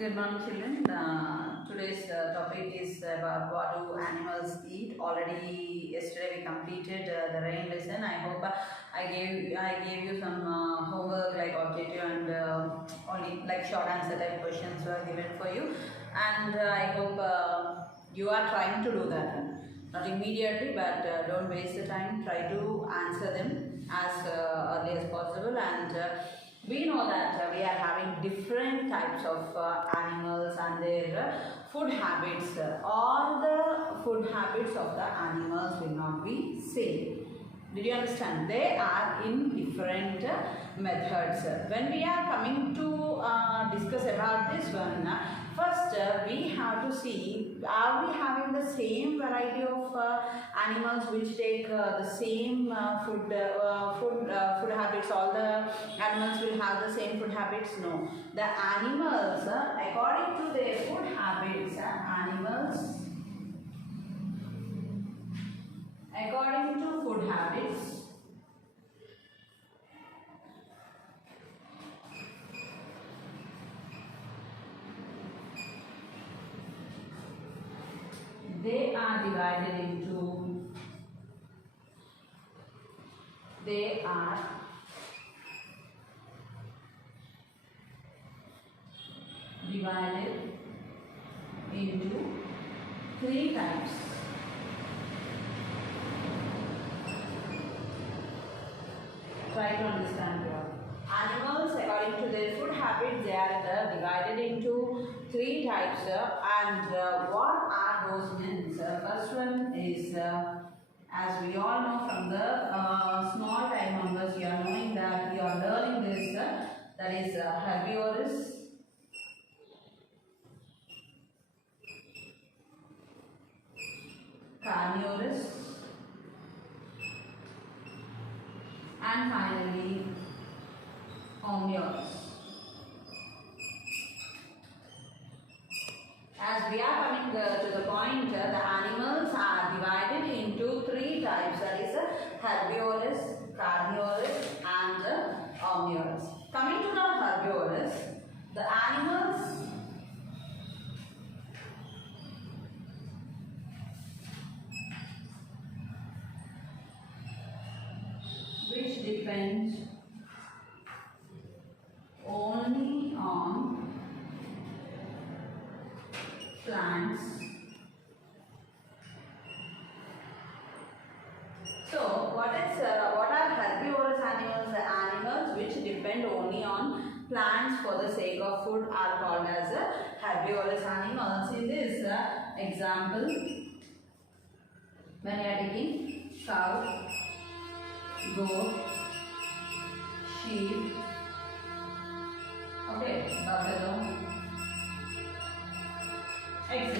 Good morning, children. Today's topic is about what do animals eat. Already yesterday we completed the rain lesson. I hope I gave you some homework like objective and only like short answer type questions were given for you. And I hope you are trying to do that. Not immediately, but don't waste the time. Try to answer them as early as possible and. We know that we are having different types of animals and their food habits. All the food habits of the animals will not be same. Did you understand? They are in different methods. When we are coming to discuss about this one, first we have to see, are we having the same variety of animals which take the same food habits? All the animals will have the same food habits? No. The animals, according to their food habits, according to food habits, they are divided into three types. Try to understand here. Animals, according to their food habits, they are divided into three types. And what are those means? First one is, as we all know from the small time numbers, you are knowing that you are learning this. That is herbivorous, carnivorous, and finally omnivorous. As we are coming to the point, the animals are divided into three types, that is herbivorous, carnivorous and omnivorous. Coming to the herbivorous, the animals which depend only on plants. So, what are herbivorous animals? The animals which depend only on plants for the sake of food are called as herbivorous animals. In this example, when you are taking cow, goat, sheep, okay, buffalo, etc.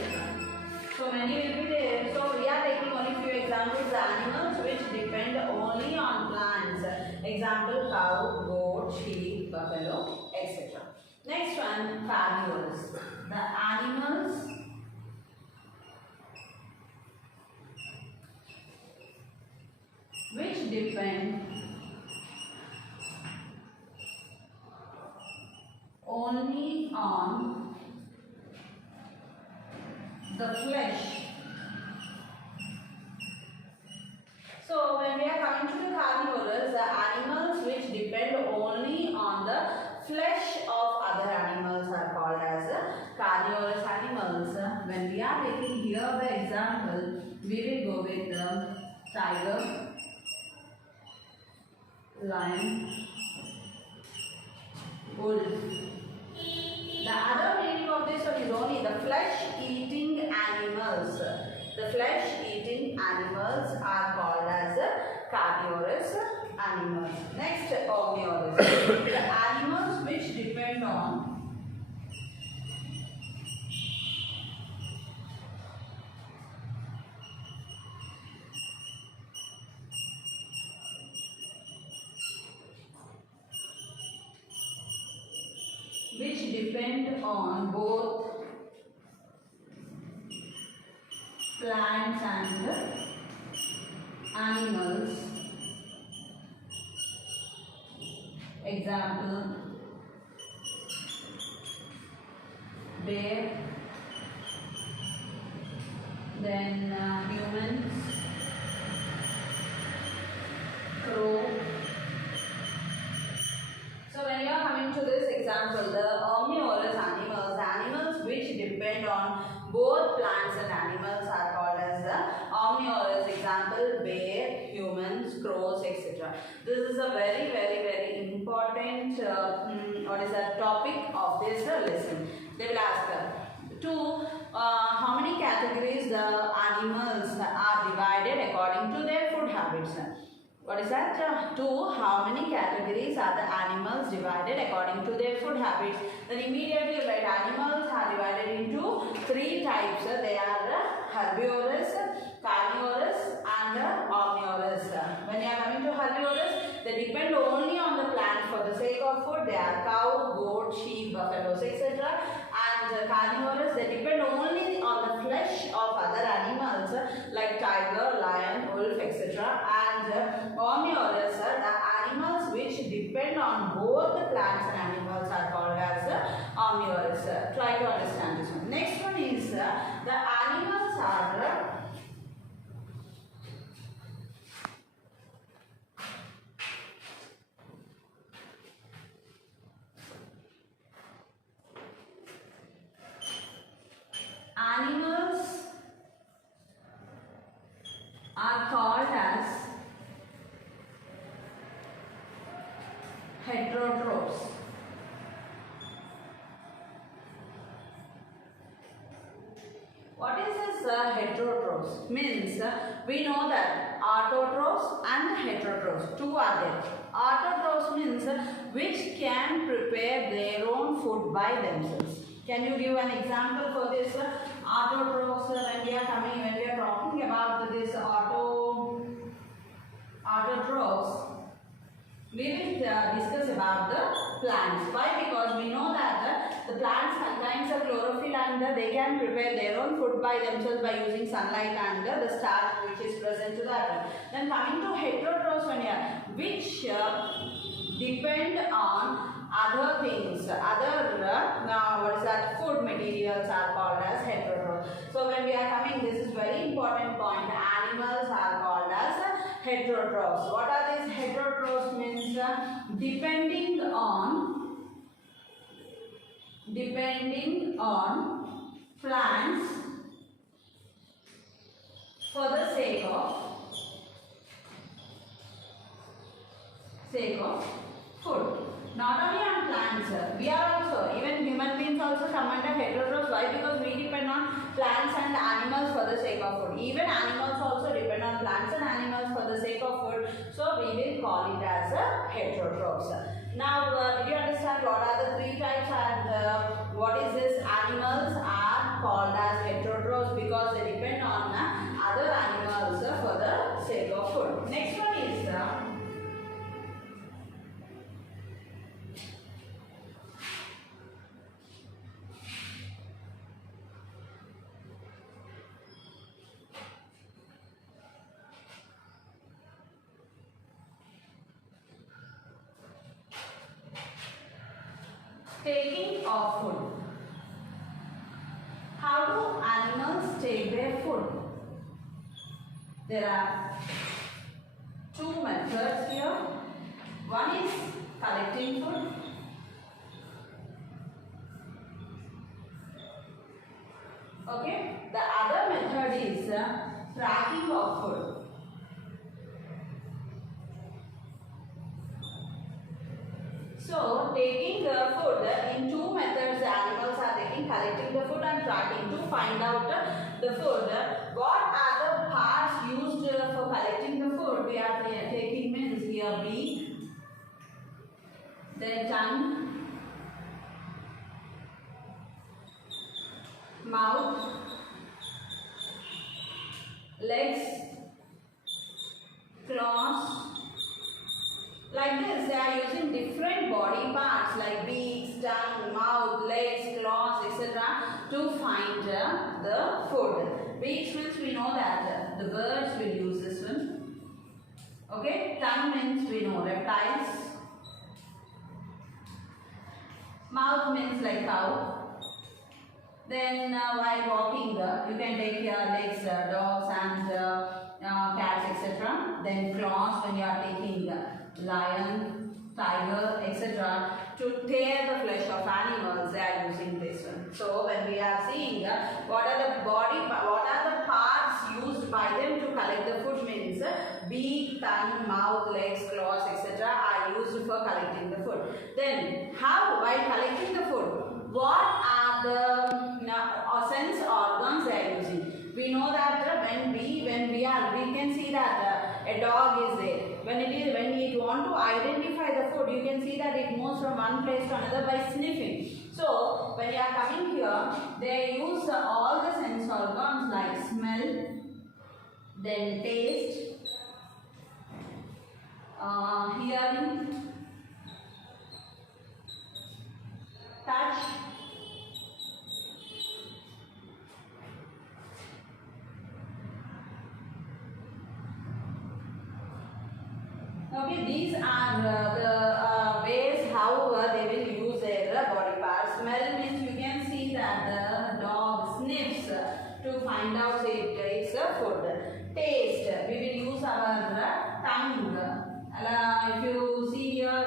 So many will be there. So we are taking only few examples. The animals which depend only on plants. Example: cow, goat, sheep, buffalo, etc. Next one, carnivores. The animals which depend only on the flesh. So when we are coming to the carnivores, the animals which depend only on the flesh of other animals are called as carnivorous animals. When we are taking here the example, we will go with the tiger, lion, wolf. The other meaning of this one is only the flesh-eating animals. The flesh-eating animals are called as carnivorous animals. Next, omnivorous. The animals which depend on both plants and animals. Example: bear, then humans, crow. So when you are coming to this example, the omnivorous animals, the animals which depend on both plants and animals are called as the omnivorous. Example, bear, humans, crows, etc. This is a very important topic of this lesson. They will ask how many categories the animals are divided according to their food habits. What is that? 2. How many categories are the animals divided according to their food habits? Then immediately write animals are divided into 3 types. They are herbivorous, carnivorous and omnivorous. When you are coming to herbivorous, they depend only on the plant for the sake of food. They are cow, goat, sheep, buffaloes, etc. And carnivorous, they depend only on the flesh of other animals like tiger, lion, wolf, etc. And omnivorous, the animals which depend on both the plants and animals are called as omnivorous. Try to understand this one. Next one is the animals are called as heterotrophs. What is this heterotrophs? Means we know that autotrophs and heterotrophs, 2 are there. Autotrophs means which can prepare their own food by themselves. Can you give an example for this? Autotrophs, when we are talking about this autotrophs, we will discuss about the plants. Why? Because we know that the plants contains a chlorophyll and they can prepare their own food by themselves by using sunlight and the starch which is present to that. Then coming to heterotrophs, which depend on other things, food materials are called as heterotrophs. So when we are coming, this is very important point. Animals are called as heterotrophs. What are these heterotrophs? Means depending on plants for the sake of food. Not only on plants, we are also, even human beings also come under heterotrophs. Why? Because we depend on plants and animals for the sake of food. Even animals also depend on plants and animals for the sake of food. So we will call it as heterotrophs. Now, did you understand what are the 3 types and what is this? Animals are called as heterotrophs because they depend on other animals for the sake of food. Next one is taking of food. How do animals take their food? There are 2 methods here. One is collecting food. Okay. The other method is tracking of food. So, taking the food in 2 methods, the animals are taking, collecting the food and tracking to find out the food. What are the parts used for collecting the food? We are taking means here beak, then tongue, mouth, legs, claws. Like this, they are using different body parts like beaks, tongue, mouth, legs, claws, etc. to find the food. Beaks means we know that the birds will use this one. Okay, tongue means we know reptiles. Mouth means like cow. Then while walking, you can take your legs, dogs and cats, etc. Then claws when you are taking lion, tiger, etc. To tear the flesh of animals, they are using this one. So when we are seeing what are the parts used by them to collect the food means beak, tongue, mouth, legs, claws, etc. are used for collecting the food. Then how while collecting the food, what are the sense organs they are using? We know that we can see that a dog is there. When it want to identify the food, you can see that it moves from one place to another by sniffing. So when you are coming here, they use all the sense organs like smell, then taste, hearing, touch, okay, these are the ways how they will use their body parts. Smell means you can see that the dog sniffs to find out its food. Taste, we will use our tongue. If you see here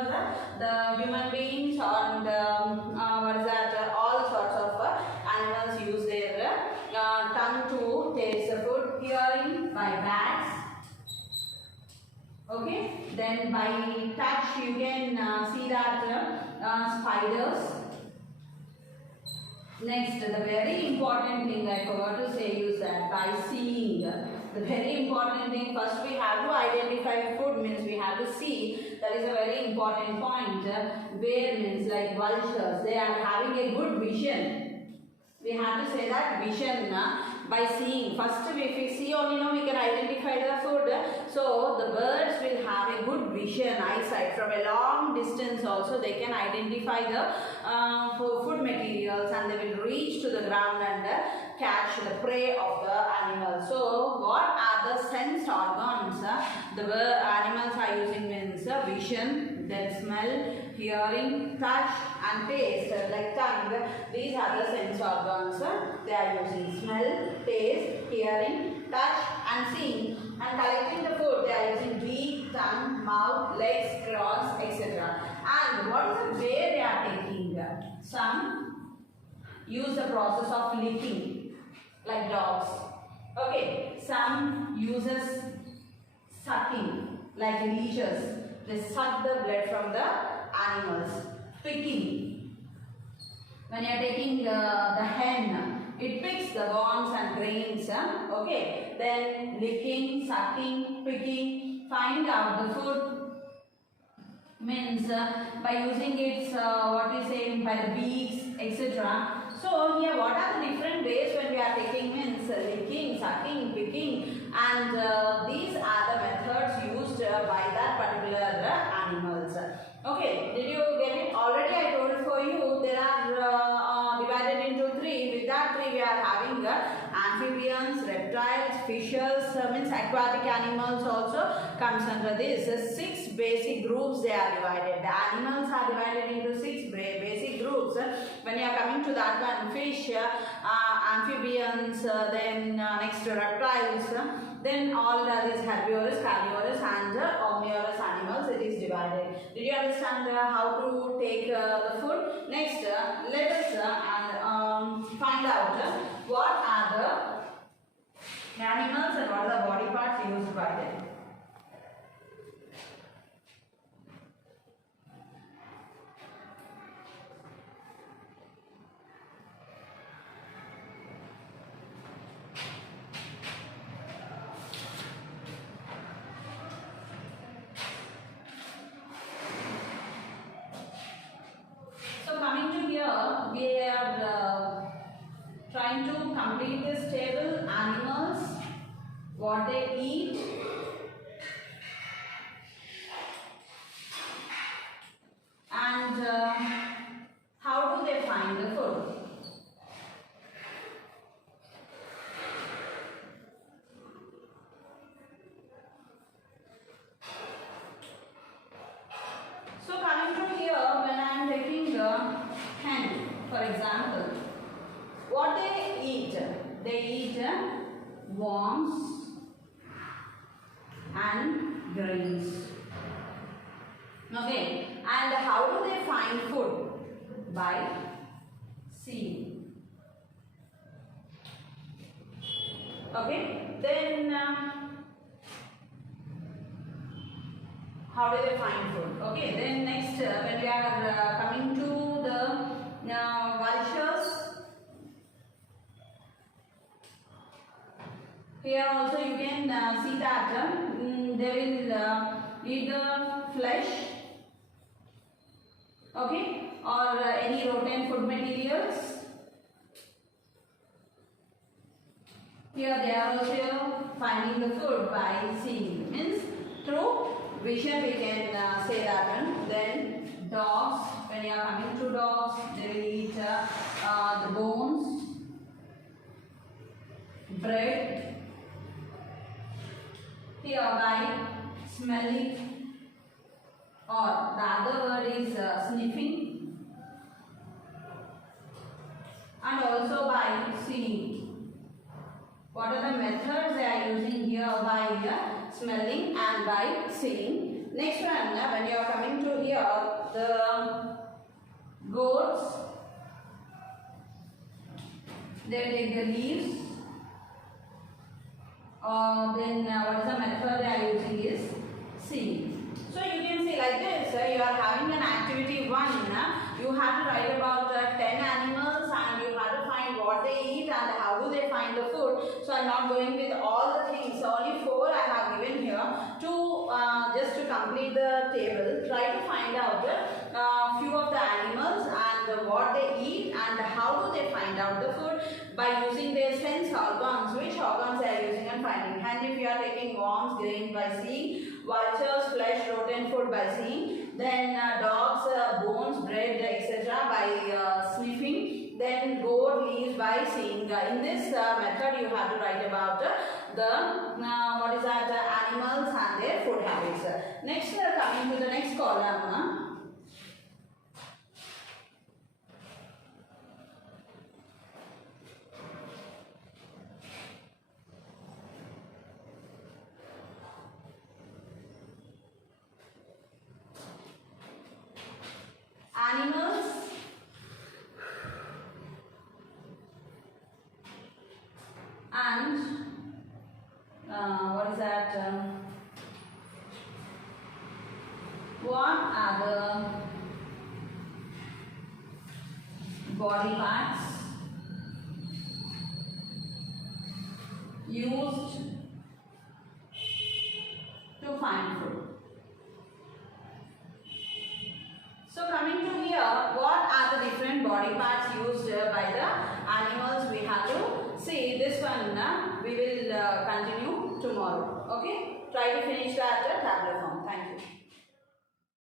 the human beings and what is that, all sorts of animals use their tongue to taste the food. Hearing by bats. Okay, then by touch you can see that spiders. Next, the very important thing I forgot to say is that by seeing, the very important thing, first we have to identify food means we have to see. That is a very important point. Where means like vultures, they are having a good vision. We have to say that vision by seeing. First, if we see only, we can identify the food. So the birds will have a good vision, eyesight. From a long distance also they can identify the food materials, and they will reach to the ground and catch the prey of the animal. So what are the sense organs the animals are using means vision, then smell, hearing, touch and taste. Like tongue, these are the sense organs they are using. Smell, taste, hearing, touch and seeing. And collecting the food, they are using beak, tongue, mouth, legs, claws, etc. And what is the way they are taking? Some use the process of licking, like dogs. Okay, some uses sucking, like leeches. They suck the blood from the animals. Picking. When you are taking the hen, it picks the worms and grains. Okay. Then licking, sucking, picking, find out the food means by using its what we say by the beaks, etc. So here what are the different ways when we are taking means licking, sucking, picking, and these are the methods used by that particular animals. Okay, did you get it? Already I told for you there are divided into three. With that three we are having amphibians, reptiles, fishes, means aquatic animals also comes under this. Six basic groups they are divided. The animals are divided into six basic groups. When you are coming to that one, fish, amphibians, then next reptiles, then all these herbivorous, carnivorous and omnivorous animals, it is divided. Did you understand how to take the food? Next, let us find out what are the animals and what are the body parts used by them. We are trying to complete this table. Animals, what they eat, and how do they find the food. So coming to here, when I am taking the hen, for example, what they eat? They eat worms and grains. Okay, and how do they find food? By seeing. Okay, then how do they find food? Okay, then next when we are coming to the vultures, here also you can see that they will eat the flesh, okay, or any rotten food materials. Here they are also finding the food by seeing, means through vision we can say that one. Then dogs, when you are coming to dogs, they will eat the bones, bread. Here by smelling, or the other word is sniffing, and also by seeing. What are the methods they are using here? By smelling and by seeing. Next one, when you are coming to here, the goats, they take the leaves. Then what is the method they are using is seeing. So you can see like this, you are having an activity 1, you have to write about 10 animals and you have to find what they eat and how do they find the food. So I am not going with all the things, only 4 I have given here to just to complete the table. Try to find out few of the animals and what they eat and how do they find out the food by using their sense organs, which organs they are using and finding. And if you are taking worms, grains by seeing, vultures, flesh, rotten food by seeing, then dogs, bones, bread, etc. by sniffing, then goat leaves by seeing. In this method you have to write about the what is that animals and their food habits. Next coming to the next column. Animals and what is that? What are the body parts used to find food? So coming to here, what are the different body parts used by the animals? We have to see this one. We will continue tomorrow. Okay? Try to finish that tabular form. Thank you.